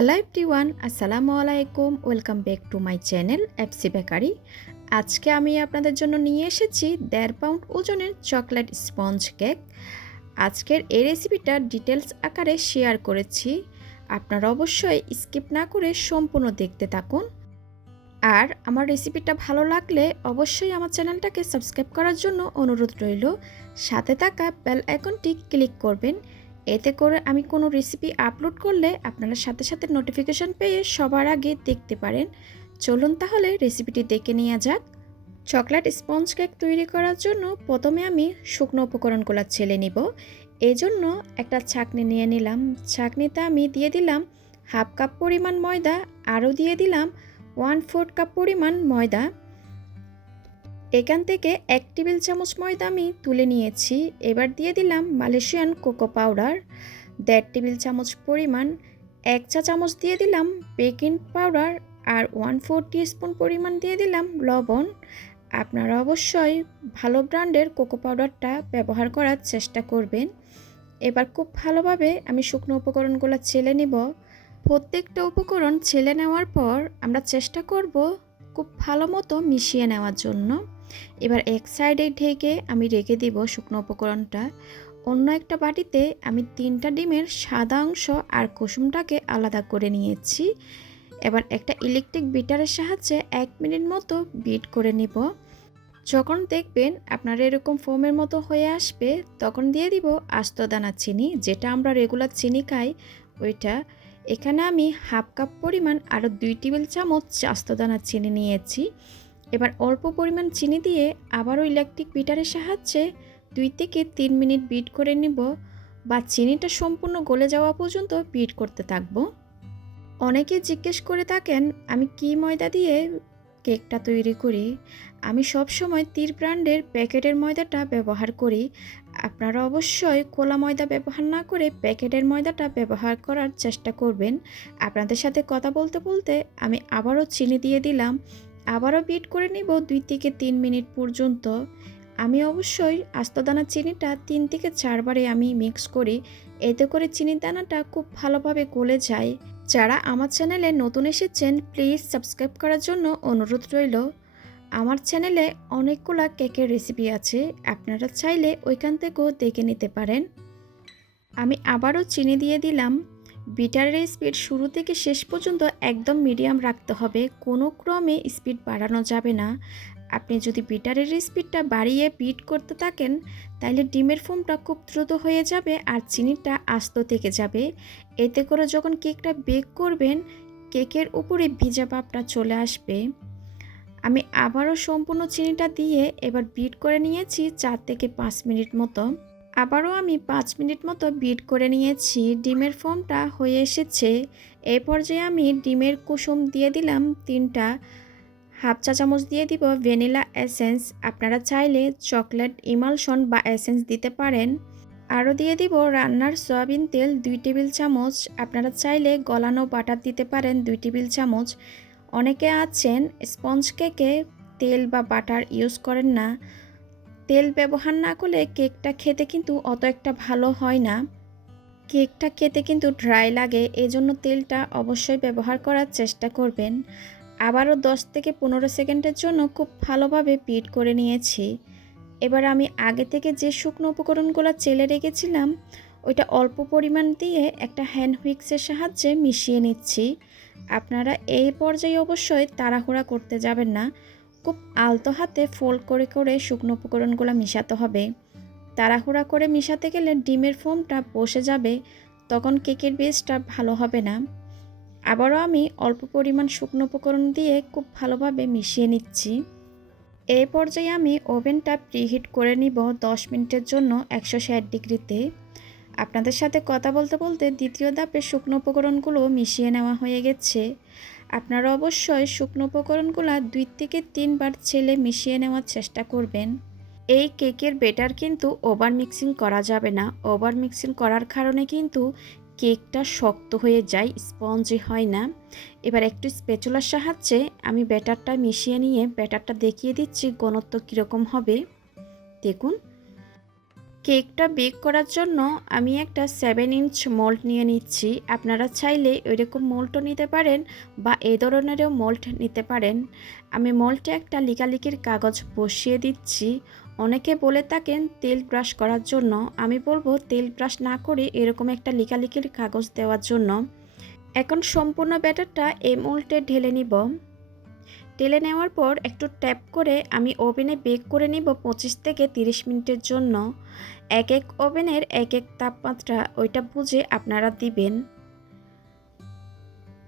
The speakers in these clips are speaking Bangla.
হ্যালো এভরিওয়ান, আসসালামু আলাইকুম। Welcome back to my channel FC bakery. আজকে আমি আপনাদের জন্য নিয়ে এসেছি 1.5 পাউন্ড ওজনের চকলেট স্পঞ্জ কেক। আজকের এই রেসিপিটা ডিটেলস আকারে শেয়ার করেছি। আপনারা অবশ্যই স্কিপ না করে সম্পূর্ণ দেখতে থাকুন। আর আমার রেসিপিটা ভালো লাগলে অবশ্যই আমার চ্যানেলটাকে সাবস্ক্রাইব করার জন্য অনুরোধ রইল। সাথে থাকা বেল আইকনটি ক্লিক করবেন। এতে করে আমি কোনো রেসিপি আপলোড করলে আপনারা সাথে সাথে নোটিফিকেশন পেয়ে সবার আগে দেখতে পারেন। চলুন তাহলে রেসিপিটি দেখে নেওয়া যাক। চকলেট স্পঞ্জ কেক তৈরি করার জন্য প্রথমে আমি শুকনো উপকরণগুলো ছেলে নিব। এই জন্য একটা ছাঁকনি নিয়ে নিলাম। ছাঁকনিতে আমি দিয়ে দিলাম 1/2 কাপ পরিমাণ ময়দা, আরও দিয়ে দিলাম 1/4 কাপ পরিমাণ ময়দা। এখান থেকে 1 টেবিল চামচ ময়দা আমি তুলে নিয়েছি। এবার দিয়ে দিলাম মালয়েশিয়ান কোকো পাউডার 1.5 টেবিল চামচ পরিমাণ। 1 চা চামচ দিয়ে দিলাম বেকিং পাউডার আর 1/4 টিস্পুন পরিমাণ দিয়ে দিলাম লবণ। আপনারা অবশ্যই ভালো ব্র্যান্ডের কোকো পাউডারটা ব্যবহার করার চেষ্টা করবেন। এবার খুব ভালোভাবে আমি শুকনো উপকরণগুলো ছেলে নিব। প্রত্যেকটা উপকরণ ছেলে নেওয়ার পর আমরা চেষ্টা করব খুব ভালো মতো মিশিয়ে নেওয়ার জন্য। এবার এক সাইডে ঢেকে আমি রেখে দিব শুকনো উপকরণটা। অন্য একটা বাটিতে আমি 3টা ডিমের সাদা অংশ আর কুসুমটাকে আলাদা করে নিয়েছি। এবার একটা ইলেকট্রিক বিটারের সাহায্যে 1 মিনিট মতো বিট করে নিব। যখন দেখবেন আপনার এরকম ফোমের মতো হয়ে আসবে, তখন দিয়ে দিব আস্ত দানা চিনি, যেটা আমরা রেগুলার চিনি খাই ওইটা। এখানে আমি 1/2 কাপ পরিমাণ আরও 2 টেবিল চামচ আস্ত দানা চিনি নিয়েছি। এবার অল্প পরিমাণ চিনি দিয়ে আবারও ইলেকট্রিক বিটারের সাহায্যে 2 থেকে 3 মিনিট বিট করে নিব, বা চিনিটা সম্পূর্ণ গলে যাওয়া পর্যন্ত বিট করতে থাকব। অনেকে জিজ্ঞেস করে থাকেন আমি কি ময়দা দিয়ে কেকটা তৈরি করি। আমি সব সময় তীর ব্র্যান্ডের প্যাকেটের ময়দাটা ব্যবহার করি। আপনারা অবশ্যই খোলা ময়দা ব্যবহার না করে প্যাকেটের ময়দাটা ব্যবহার করার চেষ্টা করবেন। আপনাদের সাথে কথা বলতে বলতে আমি আবারও চিনি দিয়ে দিলাম। আবারও বিট করে নিব 2 থেকে 3 মিনিট পর্যন্ত। আমি অবশ্যই আস্ত দানা চিনিটা 3 থেকে 4 বারে আমি মিক্স করি। এতে করে চিনির দানাটা খুব ভালোভাবে গলে যায়। যারা আমার চ্যানেলে নতুন এসেছেন প্লিজ সাবস্ক্রাইব করার জন্য অনুরোধ রইল। আমার চ্যানেলে অনেকগুলো কেকের রেসিপি আছে, আপনারা চাইলে ওইখান থেকেও দেখে নিতে পারেন। আমি আবারও চিনি দিয়ে দিলাম। বিটারের স্পিড শুরু থেকে শেষ পর্যন্ত একদম মিডিয়াম রাখতে হবে, কোনো ক্রমে স্পিড বাড়ানো যাবে না। আপনি যদি বিটারের স্পিডটা বাড়িয়ে বিট করতে থাকেন তাহলে ডিমের ফোমটা খুব দ্রুত হয়ে যাবে আর চিনিটা আস্ত থেকে যাবে। এতে করে যখন কেকটা বেক করবেন কেকের উপরে ভিজা ভাবটা চলে আসবে। আমি আবারও সম্পূর্ণ চিনিটা দিয়ে এবার বিট করে নিয়েছি 4 থেকে 5 মিনিট মতো। আবারও আমি 5 মিনিট মতো বিট করে নিয়েছি। ডিমের ফোমটা হয়ে এসেছে। এই পর্যায়ে আমি ডিমের কুসুম দিয়ে দিলাম 3টা। 1/2 চা চামচ দিয়ে দিব ভ্যানিলা এসেন্স। আপনারা চাইলে চকলেট ইমালশন বা এসেন্স দিতে পারেন। আরও দিয়ে দিব রান্নার সয়াবিন তেল 2 টেবিল চামচ। আপনারা চাইলে গলানো বাটার দিতে পারেন 2 টেবিল চামচ। অনেকে আছেন স্পঞ্জ কেকে তেল বা বাটার ইউজ করেন না। তেল ব্যবহার না করলে কেকটা খেতে কিন্তু অত একটা ভালো হয় না। কেকটা খেতে কিন্তু ড্রাই লাগে, এজন্য তেলটা অবশ্যই ব্যবহার করার চেষ্টা করবেন। আবারও 10 থেকে 15 সেকেন্ডের জন্য খুব ভালোভাবে বিট করে নিয়েছি। এবার আমি আগে থেকে যে শুকনো উপকরণগুলো চেলে রেখেছিলাম ওইটা অল্প পরিমাণ দিয়ে একটা হ্যান্ড হুইক্সের সাহায্যে মিশিয়ে নিচ্ছি। আপনারা এই পর্যায়ে অবশ্যই তাড়াহুড়া করতে যাবেন না, খুব আলতো হাতে ফোল্ড করে করে শুকনো উপকরণগুলো মিশাতে হবে। তাড়াহুড়া করে মিশাতে গেলে ডিমের ফোমটা বসে যাবে, তখন কেকের বেসটা ভালো হবে না। আবারও আমি অল্প পরিমাণ শুকনো উপকরণ দিয়ে খুব ভালোভাবে মিশিয়ে নিচ্ছি। এই পর্যায়ে আমি ওভেনটা প্রিহিট করে নিব 10 মিনিটের জন্য 160 ডিগ্রিতে। আপনাদের সাথে কথা বলতে বলতে দ্বিতীয় ধাপে শুকনো উপকরণগুলো মিশিয়ে নেওয়া হয়ে গেছে। আপনারা অবশ্যই শুকনো উপকরণগুলো 2 থেকে 3 বার ছেলে মিশিয়ে নেওয়ার চেষ্টা করবেন। এই কেকের ব্যাটার কিন্তু ওভার মিক্সিং করা যাবে না। ওভার মিক্সিং করার কারণে কিন্তু কেকটা শক্ত হয়ে যায়, স্পঞ্জি হয় না। এবার একটু স্প্যাচুলার সাহায্যে আমি ব্যাটারটা মিশিয়ে নিয়ে ব্যাটারটা দেখিয়ে দিচ্ছি ঘনত্ব কীরকম হবে। দেখুন কেকটা বেক করার জন্য আমি একটা 7 ইঞ্চ মোল্ড নিয়ে নিচ্ছি। আপনারা চাইলে এরকম মোল্ডও নিতে পারেন বা এই ধরনেরও মোল্ড নিতে পারেন। আমি মোল্ডে একটা লিকালিকির কাগজ বসিয়ে দিচ্ছি। অনেকে বলে থাকেন তেল ব্রাশ করার জন্য, আমি বলবো তেল ব্রাশ না করে এরকম একটা লিকালিকির কাগজ দেওয়ার জন্য। এখন সম্পূর্ণ ব্যাটারটা এই মোল্ডে ঢেলে নিব। ঢেলে নেওয়ার পর একটু ট্যাপ করে আমি ওভেনে বেক করে নিব 25 থেকে 30 মিনিটের জন্য। এক এক ওভেনের এক এক তাপমাত্রা, ওইটা বুঝে আপনারা দিবেন।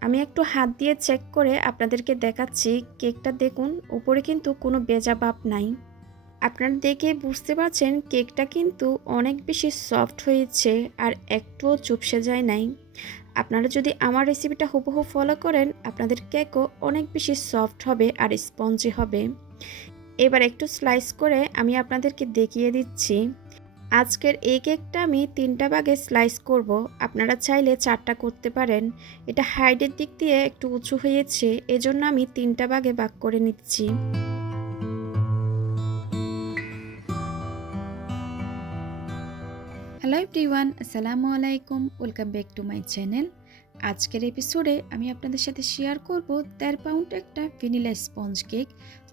আমি একটু হাত দিয়ে চেক করে আপনাদেরকে দেখাচ্ছি। কেকটা দেখুন, উপরে কিন্তু কোনো ভেজা ভাব নাই। আপনারা দেখে বুঝতে পারছেন কেকটা কিন্তু অনেক বেশি সফট হয়েছে আর একটুও চুপসে যায় নাই। আপনারা যদি আমার রেসিপিটা হুবহু ফলো করেন, আপনাদের কেকও অনেক বেশি সফট হবে আর স্পঞ্জি হবে। এবার একটু স্লাইস করে আমি আপনাদেরকে দেখিয়ে দিচ্ছি। আজকের এই কেকটা আমি 3টা ভাগে স্লাইস করব। আপনারা চাইলে 4টা করতে পারেন। এটা হাইটের দিক দিয়ে একটু উঁচু হয়েছে, এজন্য আমি 3টা ভাগে ভাগ করে নিচ্ছি। হ্যালো এভরিওয়ান, আসসালামু আলাইকুম, welcome back to my channel. আজকের এপিসোডে আমি আপনাদের সাথে শেয়ার করব 1.5 পাউন্ড একটা ভ্যানিলা স্পঞ্জ কেক।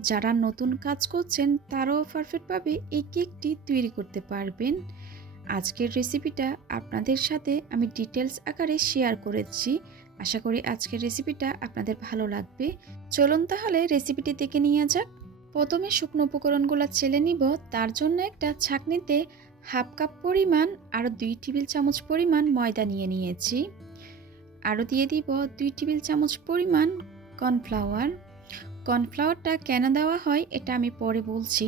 যারা নতুন কাজ করছেন তারাও পারফেক্টভাবে এই কেকটি তৈরি করতে পারবেন। আজকের রেসিপিটা আপনাদের সাথে আমি ডিটেলস আকারে শেয়ার করেছি। আশা করি আজকের রেসিপিটা আপনাদের ভালো লাগবে। চলুন তাহলে রেসিপিটি দেখে নিয়ে যাক। প্রথমে শুকনো উপকরণগুলো চেলে নিব। তার জন্য একটা ছাঁকনিতে হাফ কাপ পরিমাণ আর 2 টেবিল চামচ পরিমাণ ময়দা নিয়ে নিয়েছি। আরও দিয়ে দিব 2 টেবিল চামচ পরিমাণ কর্নফ্লাওয়ার। কর্নফ্লাওয়ারটা কেন দেওয়া হয় এটা আমি পরে বলছি।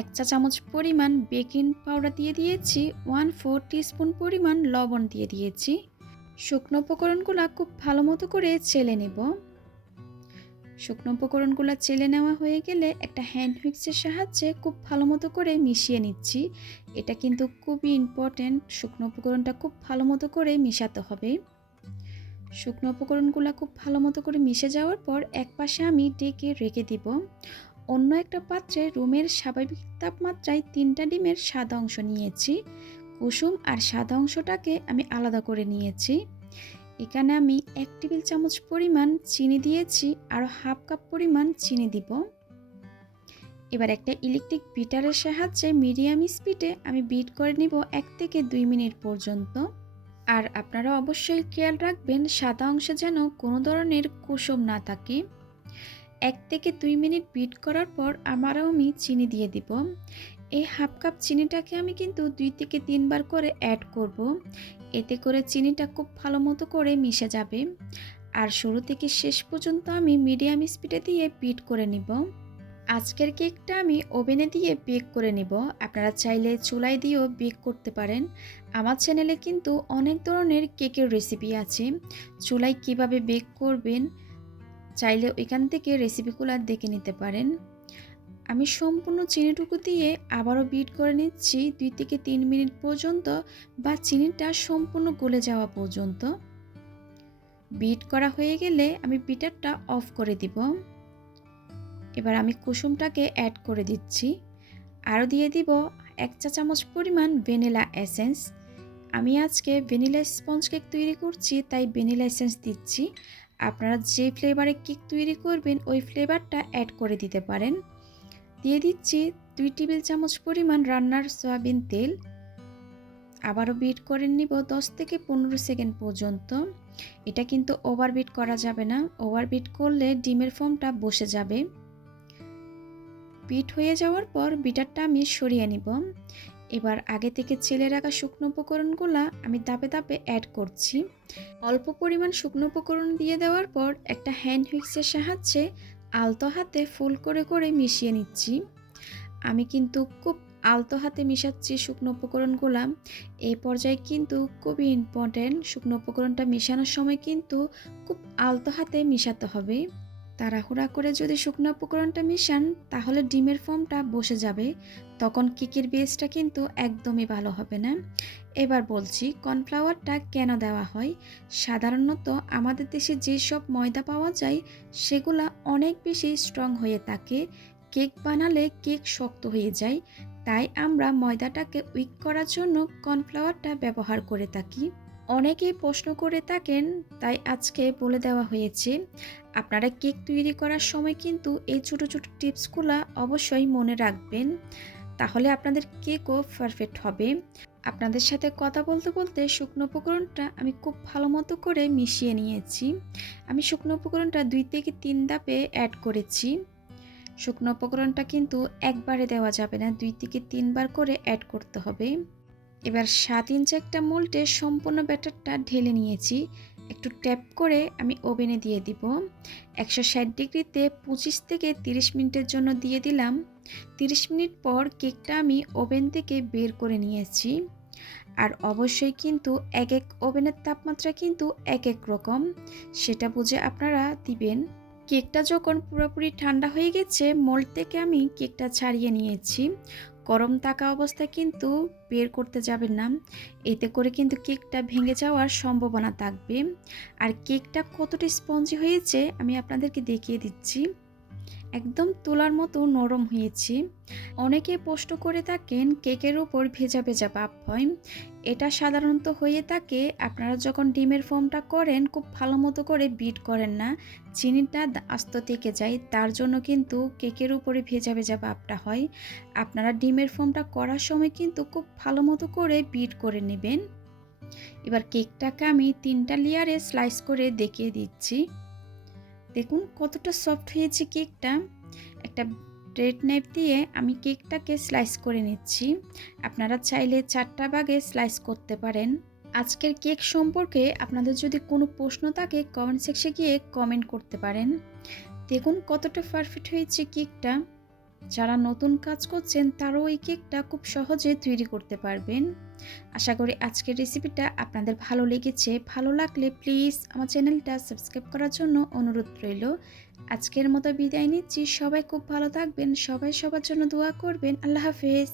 1 চা চামচ পরিমাণ বেকিং পাউডার দিয়ে দিয়েছি। 1/4 টিস্পুন পরিমাণ লবণ দিয়ে দিয়েছি। শুকনো উপকরণগুলো খুব ভালো মতো করে চেলে নেব। শুকনো উপকরণগুলো চেলে নেওয়া হয়ে গেলে একটা হ্যান্ড হুইক্সের সাহায্যে খুব ভালো মতো করে মিশিয়ে নিচ্ছি। এটা কিন্তু খুবই ইম্পর্ট্যান্ট, শুকনো উপকরণটা খুব ভালো মতো করে মিশাতে হবে। শুকনো উপকরণগুলো খুব ভালো মতো করে মিশে যাওয়ার পর এক পাশে আমি ঢেকে রেখে দিব। অন্য একটা পাত্রে রুমের স্বাভাবিক তাপমাত্রায় 3টা ডিমের সাদা অংশ নিয়েছি। কুসুম আর সাদা অংশটাকে আমি আলাদা করে নিয়েছি। এখানে আমি 1 টেবিল চামচ পরিমাণ চিনি দিয়েছি, আর হাফ কাপ পরিমাণ চিনি দিব। এবার একটা ইলেকট্রিক বিটারের সাহায্যে মিডিয়াম স্পিডে আমি বিট করে নিব 1 থেকে 2 মিনিট পর্যন্ত। আর আপনারা অবশ্যই খেয়াল রাখবেন সাদা অংশে যেন কোনো ধরনের কুসুম না থাকে। 1 থেকে 2 মিনিট বিট করার পর আবারও আমি চিনি দিয়ে দিব। এই হাফ কাপ চিনিটাকে আমি কিন্তু 2 থেকে 3 বার করে অ্যাড করব। এতে করে চিনিটা খুব ভালো মতো করে মিশে যাবে। আর শুরু থেকে শেষ পর্যন্ত আমি মিডিয়াম স্পিডে দিয়ে বিট করে নিব। আজকের কেকটা আমি ওভেনে দিয়ে বেক করে নিব। আপনারা চাইলে চুলায় দিয়েও বেক করতে পারেন। আমার চ্যানেলে কিন্তু অনেক ধরনের কেকের রেসিপি আছে। চুলায় কিভাবে বেক করবেন চাইলে এখান থেকে রেসিপিগুলো দেখে নিতে পারেন। আমি সম্পূর্ণ চিনিটুকু দিয়ে আবারও বিট করে নিচ্ছি 2 থেকে 3 মিনিট পর্যন্ত, বা চিনিটা সম্পূর্ণ গলে যাওয়া পর্যন্ত। বিট করা হয়ে গেলে আমি বিটারটা অফ করে দিব। এবার আমি কুসুমটাকে অ্যাড করে দিচ্ছি। আরও দিয়ে দিব 1 চা চামচ পরিমাণ ভ্যানিলা এসেন্স। আমি আজকে ভ্যানিলা স্পঞ্জ কেক তৈরি করছি, তাই ভ্যানিলা এসেন্স দিচ্ছি। আপনারা যে ফ্লেভারে কেক তৈরি করবেন ওই ফ্লেভারটা অ্যাড করে দিতে পারেন। দিয়ে দিচ্ছি 2 টেবিল চামচ পরিমাণ রান্নার সয়াবিন তেল। আবারও বিট করে নিব 10 থেকে 15 সেকেন্ড পর্যন্ত। এটা কিন্তু ওভারবিট করা যাবে না, ওভারবিট করলে ডিমের ফোমটা বসে যাবে। বিট হয়ে যাওয়ার পর বিটারটা আমি সরিয়ে নিব। এবার আগে থেকে চেলে রাখা শুকনো উপকরণগুলো আমি ধাপে ধাপে অ্যাড করছি। অল্প পরিমাণ শুকনো উপকরণ দিয়ে দেওয়ার পর একটা হ্যান্ড হুইক্সের সাহায্যে আলতো হাতে ফোল্ড করে করে মিশিয়ে নিচ্ছি। আমি কিন্তু খুব আলতো হাতে মিশাচ্ছি শুকনো উপকরণগুলো। এই পর্যায়ে কিন্তু খুবই ইম্পর্ট্যান্ট, শুকনো উপকরণটা মেশানোর সময় কিন্তু খুব আলতো হাতে মিশাতে হবে। তাড়াহুড়া করে যদি শুকনো উপকরণটা মিশান তাহলে ডিমের ফোমটা বসে যাবে, তখন কেকের বেসটা কিন্তু একদমই ভালো হবে না। এবার বলছি কর্নফ্লাওয়ারটা কেন দেওয়া হয়। সাধারণত আমাদের দেশে যেসব ময়দা পাওয়া যায় সেগুলা অনেক বেশি স্ট্রং হয়ে থাকে। কেক বানালে কেক শক্ত হয়ে যায়, তাই আমরা ময়দাটাকে উইক করার জন্য কর্নফ্লাওয়ারটা ব্যবহার করে থাকি। অনেকেই প্রশ্ন করে থাকেন, তাই আজকে বলে দেওয়া হয়েছে। আপনারা কেক তৈরি করার সময় কিন্তু এই ছোটো ছোটো টিপসগুলো অবশ্যই মনে রাখবেন, তাহলে আপনাদের কেকও পারফেক্ট হবে। আপনাদের সাথে কথা বলতে বলতে শুকনো উপকরণটা আমি খুব ভালো মতো করে মিশিয়ে নিয়েছি। আমি শুকনো উপকরণটা 2 থেকে 3 ধাপে অ্যাড করেছি। শুকনো উপকরণটা কিন্তু একবারে দেওয়া যাবে না, 2 থেকে 3 বার করে অ্যাড করতে হবে। এবার 7 ইঞ্চি একটা মোল্ডে সম্পূর্ণ ব্যাটারটা ঢেলে নিয়েছি। একটু ট্যাপ করে আমি ওভেনে দিয়ে দিব। 160 ডিগ্রিতে 25 থেকে 30 মিনিটের জন্য দিয়ে দিলাম। 30 মিনিট পর কেকটা আমি ওভেন থেকে বের করে নিয়েছি। আর অবশ্যই কিন্তু এক এক ওভেনের তাপমাত্রা কিন্তু এক এক রকম, সেটা বুঝে আপনারা দিবেন। কেকটা যখন পুরোপুরি ঠান্ডা হয়ে গেছে, মোল্ড থেকে আমি কেকটা ছাড়িয়ে নিয়েছি। গরম থাকা অবস্থায় কিন্তু বের করতে যাবেন না, এতে করে কিন্তু কেকটা ভেঙে যাওয়ার সম্ভাবনা থাকবে। আর কেকটা কতটা স্পঞ্জি হয়েছে আমি আপনাদেরকে দেখিয়ে দিচ্ছি। একদম তুলার মতো নরম হয়েছে। অনেকে প্রশ্ন করে থাকেন কেকের উপর ভেজা ভেজা ভাব হয়। এটা সাধারণত হয়ে থাকে আপনারা যখন ডিমের ফোমটা করেন, খুব ভালো মতো করে বিট করেন না, চিনিটা আস্ত থেকে যায়, তার জন্য কিন্তু কেকের উপরে ভেজা ভেজা ভাবটা হয়। আপনারা ডিমের ফোমটা করার সময় কিন্তু খুব ভালো মতো করে বিট করে নেবেন। এবার কেকটাকে আমি 3টা লেয়ারে স্লাইস করে দেখিয়ে দিচ্ছি। দেখুন কতটা সফট হয়েছে কেকটা। একটা ব্রেড নাইফ দিয়ে আমি কেকটাকে স্লাইস করে নিচ্ছি। আপনারা চাইলে 4টা ভাগে স্লাইস করতে পারেন। আজকের কেক সম্পর্কে আপনাদের যদি কোনো প্রশ্ন থাকে কমেন্ট সেকশনে গিয়ে কমেন্ট করতে পারেন। দেখুন কতটা পারফেক্ট হয়েছে কেকটা। যারা নতুন কাজ করছেন তারাও এই কেকটা খুব সহজে তৈরি করতে পারবেন। আশা করি আজকের রেসিপিটা আপনাদের ভালো লেগেছে। ভালো লাগলে প্লিজ আমার চ্যানেলটা সাবস্ক্রাইব করার জন্য অনুরোধ রইল। আজকের মতো বিদায় নিচ্ছি। সবাই খুব ভালো থাকবেন, সবাই সবার জন্য দোয়া করবেন। আল্লাহ হাফেজ।